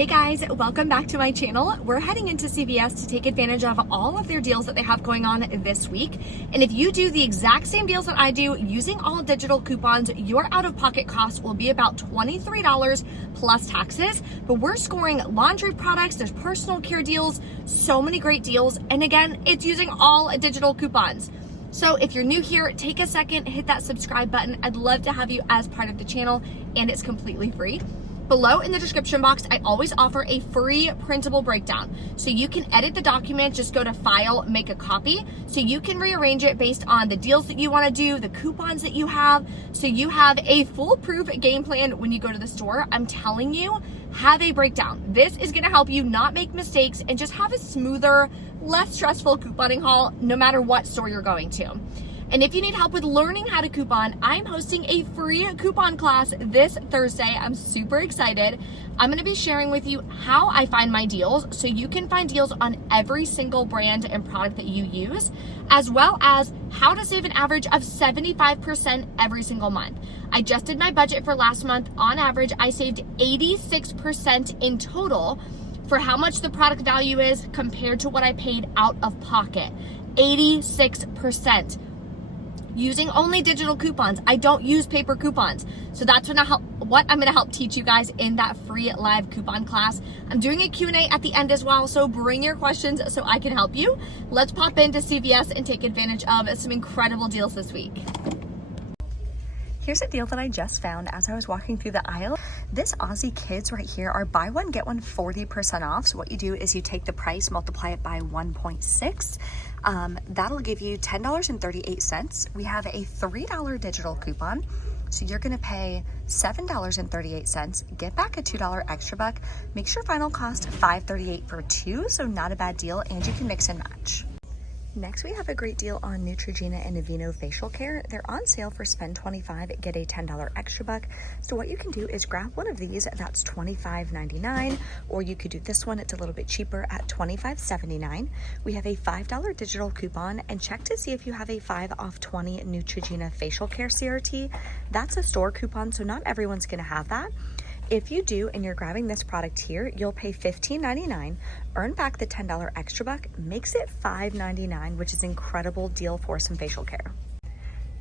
Hey guys, welcome back to my channel. We're heading into CVS to take advantage of all of their deals that they have going on this week. And if you do the exact same deals that I do using all digital coupons, your out-of-pocket cost will be about $23 plus taxes. But we're scoring laundry products, there's personal care deals, so many great deals. And again, it's using all digital coupons. So if you're new here, take a second, hit that subscribe button. I'd love to have you as part of the channel, and it's completely free. Below in the description box, I always offer a free printable breakdown. So you can edit the document, just go to File, make a copy. So you can rearrange it based on the deals that you want to do, the coupons that you have. So you have a foolproof game plan when you go to the store. I'm telling you, have a breakdown. This is going to help you not make mistakes and just have a smoother, less stressful couponing haul no matter what store you're going to. And if you need help with learning how to coupon, I'm hosting a free coupon class this Thursday. I'm super excited. I'm gonna be sharing with you how I find my deals so you can find deals on every single brand and product that you use, as well as how to save an average of 75% every single month. I just did my budget for last month. On average, I saved 86% in total for how much the product value is compared to what I paid out of pocket. 86%. Using only digital coupons. I don't use paper coupons. So that's what I'm gonna help teach you guys in that free live coupon class. I'm doing a Q&A at the end as well, so bring your questions so I can help you. Let's pop into CVS and take advantage of some incredible deals this week. Here's a deal that I just found as I was walking through the aisle. This Aussie kids right here are buy one, get one 40% off. So what you do is you take the price, multiply it by 1.6. That'll give you $10.38. We have a $3 digital coupon. So you're gonna pay $7.38, get back a $2 extra buck, makes your final cost $5.38 for two, so not a bad deal, and you can mix and match. Next, we have a great deal on Neutrogena and Aveeno facial care. They're on sale for spend $25, get a $10 extra buck. So what you can do is grab one of these, that's $25.99, or you could do this one, it's a little bit cheaper at $25.79. We have a $5 digital coupon, and check to see if you have a 5 off 20 Neutrogena facial care CRT. That's a store coupon, so not everyone's gonna have that. If you do and you're grabbing this product here, you'll pay $15.99, earn back the $10 extra buck, makes it $5.99, which is an incredible deal for some facial care.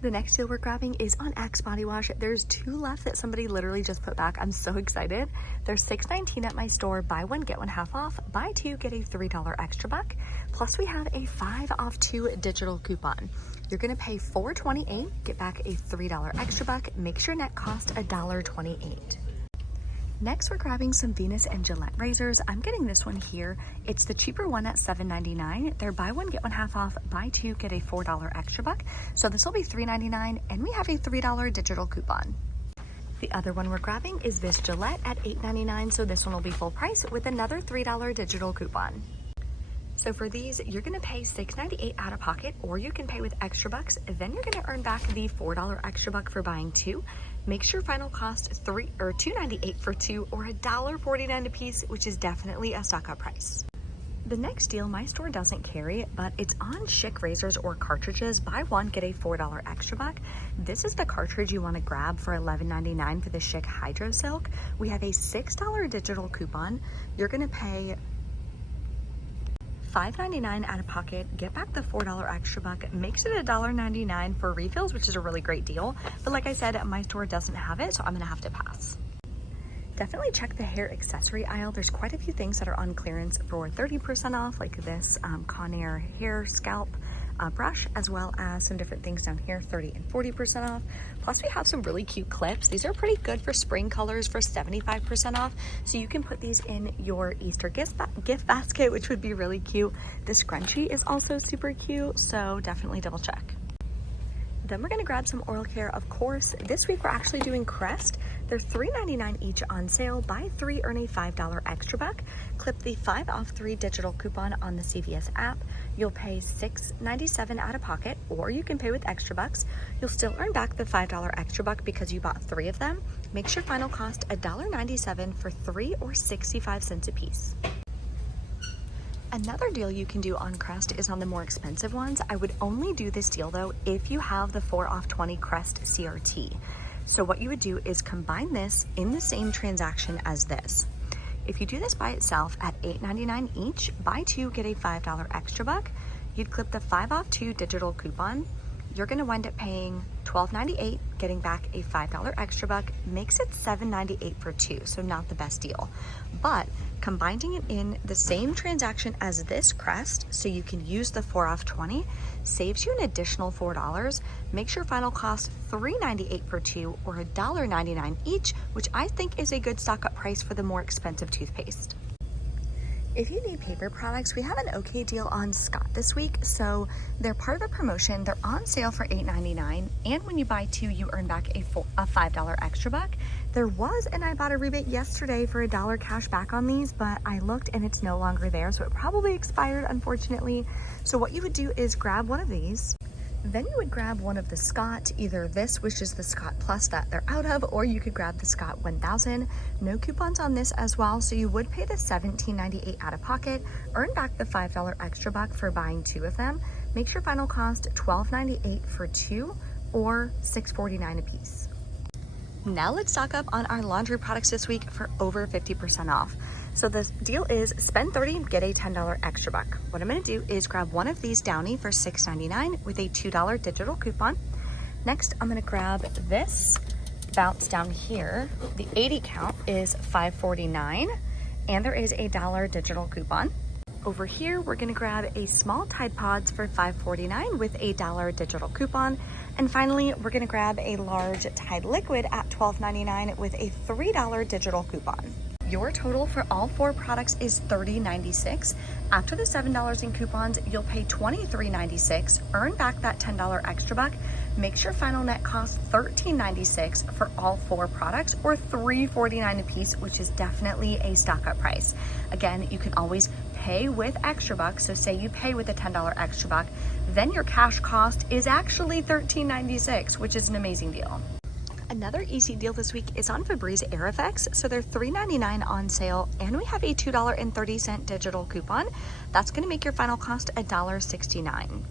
The next deal we're grabbing is on Axe body wash. There's 2 left that somebody literally just put back. I'm so excited. There's $6.19 at my store. Buy one, get one half off. Buy two, get a $3 extra buck. Plus we have a 5 off 2 digital coupon. You're gonna pay $4.28, get back a $3 extra buck, makes your net cost $1.28. Next, we're grabbing some Venus and Gillette razors. I'm getting this one here. It's the cheaper one at $7.99. They're buy one, get one half off, buy two, get a $4 extra buck. So this will be $3.99, and we have a $3 digital coupon. The other one we're grabbing is this Gillette at $8.99. So this one will be full price with another $3 digital coupon. So for these, you're gonna pay $6.98 out of pocket, or you can pay with extra bucks. Then you're gonna earn back the $4 extra buck for buying two. Makes your final cost $2.98 for two, or $1.49 a piece, which is definitely a stock up price. The next deal my store doesn't carry, but it's on Shick razors or cartridges. Buy one, get a $4 extra buck. This is the cartridge you want to grab for $11.99 for the Shick Hydro Silk. We have a $6 digital coupon. You're gonna pay $5.99 out of pocket, get back the $4 extra buck, makes it $1.99 for refills, which is a really great deal. But like I said, my store doesn't have it, so I'm gonna have to pass. Definitely check the hair accessory aisle. There's quite a few things that are on clearance for 30% off, like this Conair hair scalp brush, as well as some different things down here, 30 and 40% off. Plus we have some really cute clips. These are pretty good for spring colors for 75% off. So you can put these in your Easter gift basket, which would be really cute. This scrunchie is also super cute, so definitely double check. Then we're gonna grab some oral care, of course. This week we're actually doing Crest. They're $3.99 each on sale. Buy 3, earn a $5 extra buck. Clip the 5 off 3 digital coupon on the CVS app. You'll pay $6.97 out of pocket, or you can pay with extra bucks. You'll still earn back the $5 extra buck because you bought 3 of them. Makes your final cost $1.97 for 3, or 65 cents a piece. Another deal you can do on Crest is on the more expensive ones. I would only do this deal though if you have the 4 off 20 Crest CRT. So what you would do is combine this in the same transaction as this. If you do this by itself at $8.99 each, buy two, get a $5 extra buck. You'd clip the 5 off 2 digital coupon. You're gonna wind up paying $12.98, getting back a $5 extra buck, makes it $7.98 for two, so not the best deal. But combining it in the same transaction as this Crest, so you can use the 4 off 20, saves you an additional $4, makes your final cost $3.98 for two, or $1.99 each, which I think is a good stock up price for the more expensive toothpaste. If you need paper products, we have an okay deal on Scott this week. So they're part of a promotion. They're on sale for $8.99. And when you buy two, you earn back a $5 extra buck. There was, and I bought a rebate yesterday for $1 cash back on these, but I looked and it's no longer there. So it probably expired, unfortunately. So what you would do is grab one of these. Then you would grab one of the Scott, either this, which is the Scott Plus that they're out of, or you could grab the Scott 1000. No coupons on this as well, so you would pay the $17.98 out of pocket, earn back the $5 extra buck for buying two of them, makes your final cost $12.98 for two, or $6.49 a piece. Now let's stock up on our laundry products this week for over 50% off. So the deal is spend $30, get a $10 extra buck. What I'm gonna do is grab one of these Downy for $6.99 with a $2 digital coupon. Next, I'm gonna grab this Bounce down here. The 80 count is $5.49, and there is a $1 digital coupon. Over here, we're gonna grab a small Tide Pods for $5.49 with a $1 digital coupon. And finally, we're gonna grab a large Tide Liquid at $12.99 with a $3 digital coupon. Your total for all 4 products is $30.96. After the $7 in coupons, you'll pay $23.96, earn back that $10 extra buck, makes your final net cost $13.96 for all 4 products, or $3.49 a piece, which is definitely a stock up price. Again, you can always pay with extra bucks. So say you pay with a $10 extra buck, then your cash cost is actually $13.96, which is an amazing deal. Another easy deal this week is on Febreze Air Effects. So they're $3.99 on sale, and we have a $2.30 digital coupon. That's gonna make your final cost $1.69.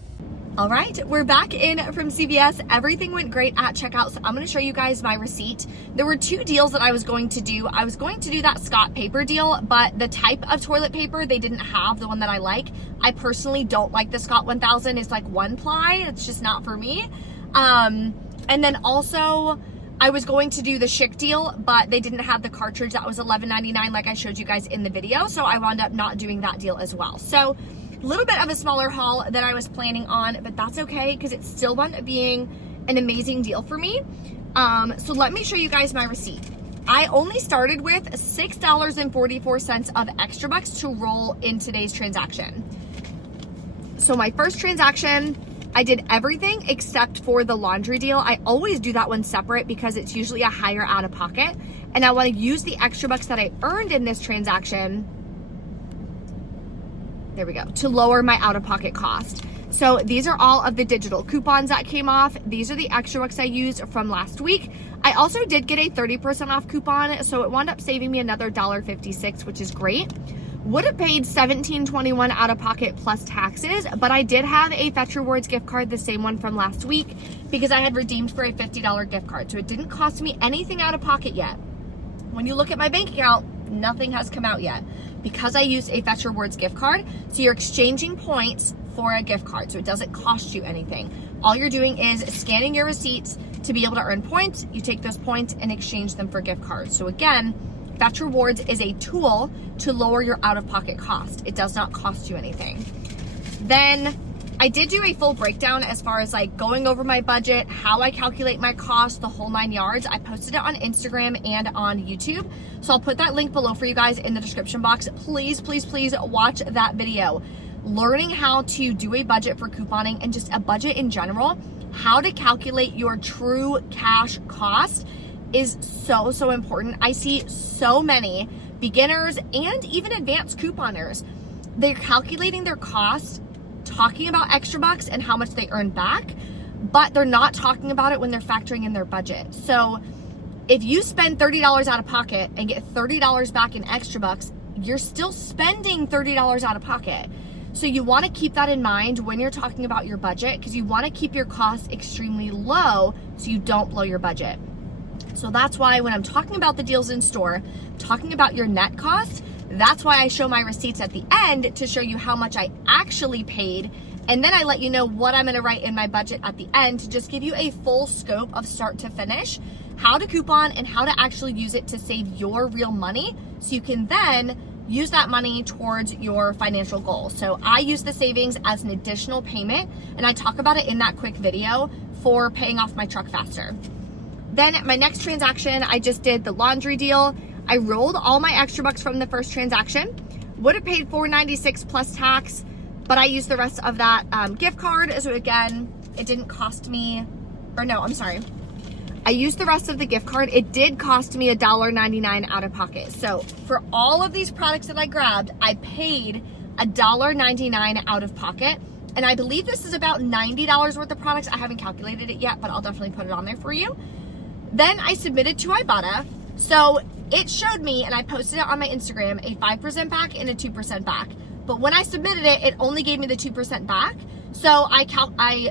All right, we're back in from CVS. Everything went great at checkout, so I'm gonna show you guys my receipt. There were 2 deals that I was going to do. I was going to do that Scott paper deal, but the type of toilet paper, they didn't have the one that I like. I personally don't like the Scott 1000. It's like 1 ply. It's just not for me. And then also, I was going to do the Shick deal, but they didn't have the cartridge that was $11.99 like I showed you guys in the video, so I wound up not doing that deal as well. So a little bit of a smaller haul than I was planning on, but that's okay because it still wound up being an amazing deal for me. So let me show you guys my receipt. I only started with $6.44 of extra bucks to roll in today's transaction. So my first transaction, I did everything except for the laundry deal. I always do that one separate because it's usually a higher out of pocket. And I want to use the extra bucks that I earned in this transaction, there we go, to lower my out of pocket cost. So these are all of the digital coupons that came off. These are the extra bucks I used from last week. I also did get a 30% off coupon, so it wound up saving me another $1.56, which is great. Would have paid $17.21 out of pocket plus taxes, but I did have a Fetch Rewards gift card, the same one from last week, because I had redeemed for a $50 gift card. So it didn't cost me anything out of pocket yet. When you look at my bank account, nothing has come out yet because I used a Fetch Rewards gift card. So you're exchanging points for a gift card, so it doesn't cost you anything. All you're doing is scanning your receipts to be able to earn points. You take those points and exchange them for gift cards. So again, Fetch Rewards is a tool to lower your out-of-pocket cost. It does not cost you anything. Then I did do a full breakdown as far as like going over my budget, how I calculate my cost, the whole 9 yards. I posted it on Instagram and on YouTube. So I'll put that link below for you guys in the description box. Please, please, please watch that video. Learning how to do a budget for couponing and just a budget in general, how to calculate your true cash cost is so, so important. I see so many beginners and even advanced couponers. They're calculating their cost, talking about extra bucks and how much they earn back, but they're not talking about it when they're factoring in their budget. So if you spend $30 out of pocket and get $30 back in extra bucks, you're still spending $30 out of pocket. So you want to keep that in mind when you're talking about your budget, because you want to keep your costs extremely low so you don't blow your budget. So that's why when I'm talking about the deals in store, talking about your net cost, that's why I show my receipts at the end to show you how much I actually paid. And then I let you know what I'm gonna write in my budget at the end to just give you a full scope of start to finish, how to coupon and how to actually use it to save your real money so you can then use that money towards your financial goals. So I use the savings as an additional payment, and I talk about it in that quick video for paying off my truck faster. Then my next transaction, I just did the laundry deal. I rolled all my extra bucks from the first transaction, would have paid $4.96 plus tax, but I used the rest of that gift card. So again, it didn't cost me, or no, I'm sorry. I used the rest of the gift card. It did cost me $1.99 out of pocket. So for all of these products that I grabbed, I paid $1.99 out of pocket. And I believe this is about $90 worth of products. I haven't calculated it yet, but I'll definitely put it on there for you. Then I submitted to Ibotta. So it showed me, and I posted it on my Instagram, a 5% back and a 2% back. But when I submitted it, it only gave me the 2% back. So I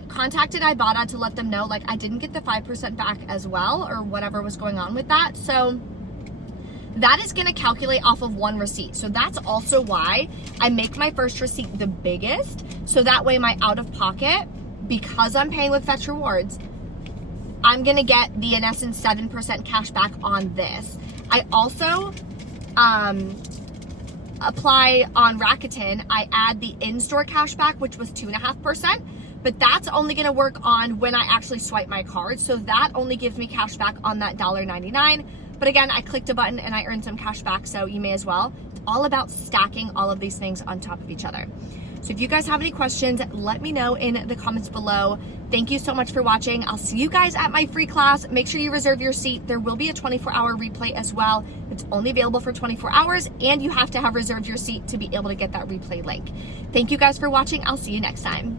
contacted Ibotta to let them know, like, I didn't get the 5% back as well, or whatever was going on with that. So that is gonna calculate off of one receipt. So that's also why I make my first receipt the biggest. So that way my out of pocket, because I'm paying with Fetch Rewards, I'm gonna get the, in essence, 7% cash back on this. I also, apply on Rakuten, I add the in-store cash back, which was 2.5%, but that's only gonna work on when I actually swipe my card. So that only gives me cash back on that $1.99. But again, I clicked a button and I earned some cash back, so you may as well. It's all about stacking all of these things on top of each other. So if you guys have any questions, let me know in the comments below. Thank you so much for watching. I'll see you guys at my free class. Make sure you reserve your seat. There will be a 24-hour replay as well. It's only available for 24 hours, and you have to have reserved your seat to be able to get that replay link. Thank you guys for watching. I'll see you next time.